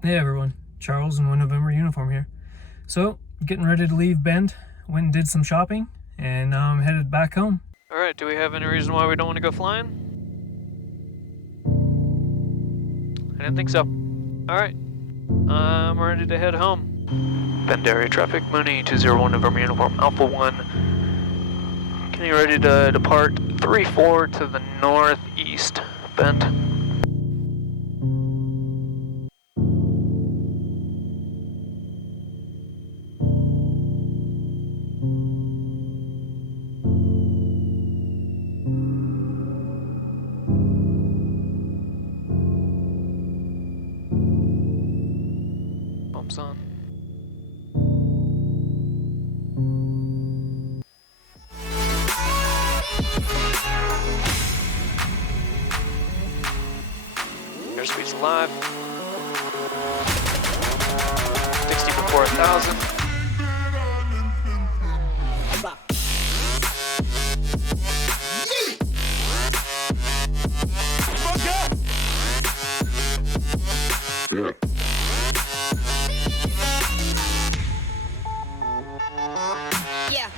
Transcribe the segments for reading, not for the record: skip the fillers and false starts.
Hey everyone, Charles in 1 November uniform here. So, getting ready to leave Bend. Went and did some shopping, and now I'm headed back home. Alright, do we have any reason why we don't want to go flying? I didn't think so. Alright, I'm ready to head home. Bend area traffic, Mooney 201 November uniform, Alpha 1. Getting ready to depart 3-4 to the northeast, Bend. Pumps on. Airspeed's live. 60 before 1,000. Yeah.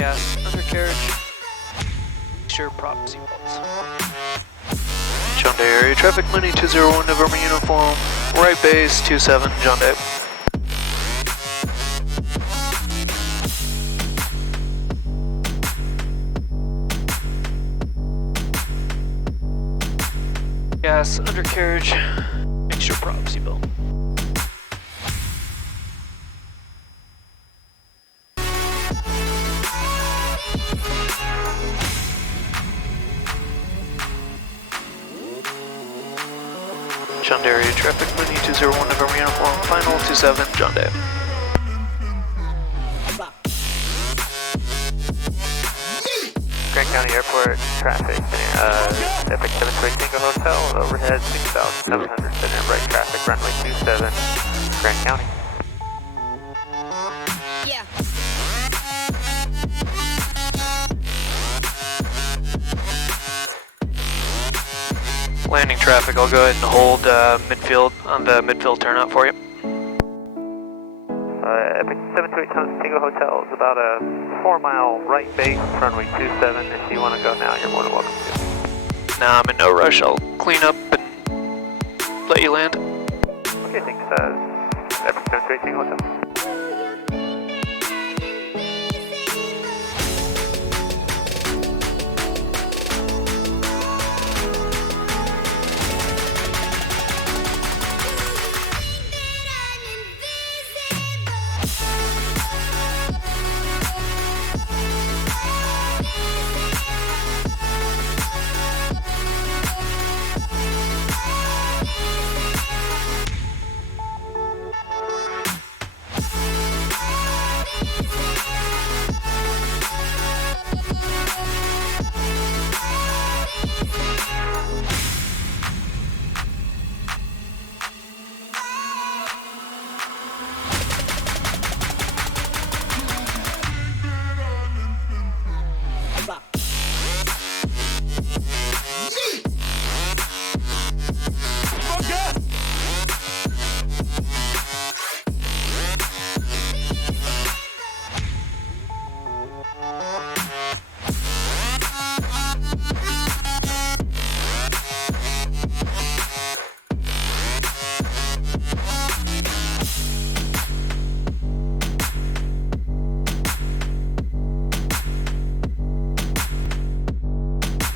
gas, undercarriage. Make sure prop seatbelts. John Day area traffic money 201 November uniform, right base 27 John Day. Gas, undercarriage, make sure prop seatbelt. John Day area traffic money 201 November uniform, final 27 John Day. Grant County Airport traffic, Epic 728 Tango Hotel, overhead 6,700, center and right traffic, runway 27, Grant County. Yeah. Landing traffic, I'll go ahead and hold midfield on the midfield turnout for you. Epic 728 Tango Hotel is about a 4-mile right base, runway 27. If you want to go now, you're more than welcome to. Nah, I'm in no rush. I'll clean up and let you land. Okay, thanks. Epic 728 Tango Hotel.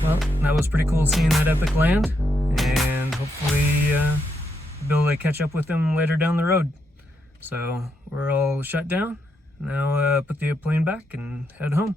Well, that was pretty cool seeing that epic land, and hopefully be able to catch up with them later down the road. So we're all shut down. Now put the plane back and head home.